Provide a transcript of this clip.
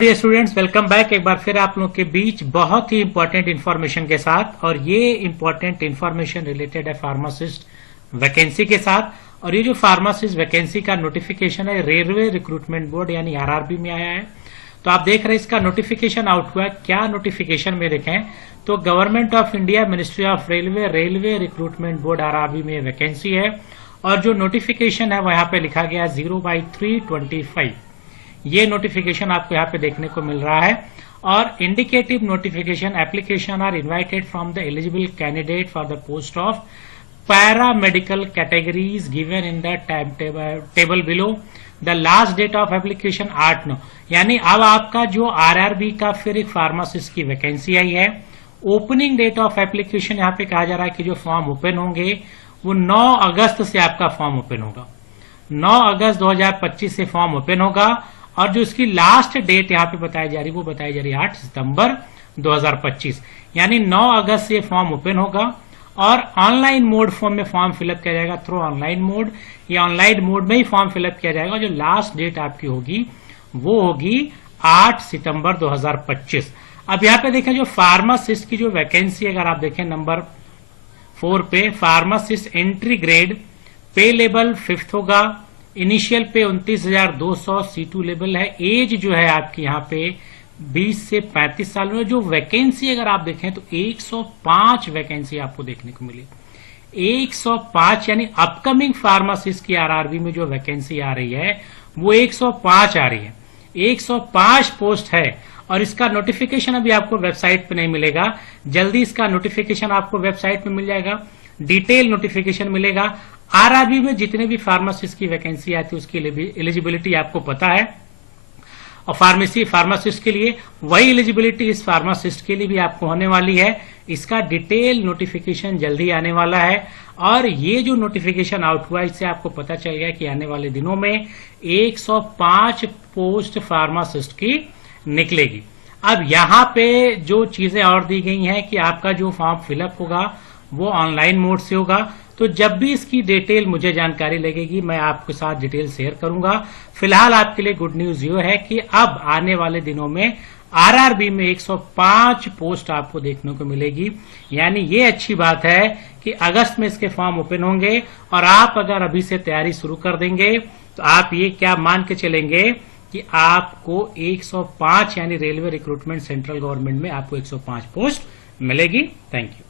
Dear students, welcome back एक बार फिर आप लोग के बीच बहुत ही इंपॉर्टेंट इंफॉर्मेशन के साथ। और ये इंपॉर्टेंट इंफॉर्मेशन रिलेटेड है फार्मासिस्ट वैकेंसी के साथ। और ये जो फार्मासिस्ट वैकेंसी का नोटिफिकेशन है रेलवे रिक्रूटमेंट बोर्ड यानी आरआरबी में आया है। तो आप देख रहे हैं इसका नोटिफिकेशन आउट हुआ है। क्या नोटिफिकेशन में देखें तो government of India ministry of railway railway recruitment board RRB में वैकेंसी है। और जो नोटिफिकेशन है वो यहाँ पे लिखा गया 0/3/25। ये नोटिफिकेशन आपको यहाँ पे देखने को मिल रहा है। और indicative notification application are invited from the eligible candidate for the post of paramedical categories given in the time table below. The last date of application 8/9। यानी अब आपका जो आरआरबी का फिर एक फार्मासिस्ट की वैकेंसी आई है। ओपनिंग डेट ऑफ एप्लीकेशन यहाँ पे कहा जा रहा है कि जो फॉर्म ओपन होंगे वो 9 अगस्त से आपका फॉर्म ओपन होगा। 9 अगस्त 2025 से फॉर्म ओपन होगा। और जो इसकी लास्ट डेट यहाँ पे बताई जा रही है वो बताई जा रही है 8 सितंबर 2025। यानी 9 अगस्त से फॉर्म ओपन होगा। और ऑनलाइन मोड फॉर्म में फॉर्म फिलअप किया जाएगा थ्रू ऑनलाइन मोड। या ऑनलाइन मोड में ही फॉर्म फिलअप किया जाएगा। जो लास्ट डेट आपकी होगी वो होगी 8 सितंबर 2025। अब यहाँ पे देखें जो फार्मासिस्ट की जो वैकेंसी अगर आप देखें नंबर 4 पे pharmacist entry grade pay level 5th होगा। इनिशियल पे 29,200 C2 लेवल है। एज जो है आपकी यहाँ पे 20 से 35 साल में। जो वैकेंसी अगर आप देखें तो 105 वैकेंसी आपको देखने को मिली। 105 यानी अपकमिंग फार्मासिस्ट की आरआरबी में जो वैकेंसी आ रही है वो 105 आ रही है। 105 पोस्ट है। और इसका नोटिफिकेशन अभी आपको वेबसाइट पे नहीं मिलेगा। जल्दी इसका नोटिफिकेशन आपको वेबसाइट पे मिल जाएगा। डिटेल नोटिफिकेशन मिलेगा। आरआरबी में जितने भी फार्मासिस्ट की वैकेंसी आती है उसकी एलिजिबिलिटी आपको पता है। और फार्मासिस्ट के लिए वही एलिजिबिलिटी इस फार्मासिस्ट के लिए भी आपको होने वाली है। इसका डिटेल नोटिफिकेशन जल्दी आने वाला है। और ये जो नोटिफिकेशन आउट हुआ इससे आपको पता चल गया कि आने वाले दिनों में 105 पोस्ट फार्मासिस्ट की निकलेगी। अब यहाँ पे जो चीजें और दी गई हैं कि आपका जो फॉर्म फिलअप होगा वो ऑनलाइन मोड से होगा। तो जब भी इसकी डिटेल मुझे जानकारी लगेगी मैं आपके साथ डिटेल शेयर करूंगा। फिलहाल आपके लिए गुड न्यूज ये है कि अब आने वाले दिनों में आरआरबी में 105 पोस्ट आपको देखने को मिलेगी। यानी ये अच्छी बात है कि अगस्त में इसके फॉर्म ओपन होंगे। और आप अगर अभी से तैयारी शुरू कर देंगे तो आप ये क्या मान के चलेंगे कि आपको 105 यानी रेलवे रिक्रूटमेंट सेंट्रल गवर्नमेंट में आपको 105 पोस्ट मिलेगी। Thank you.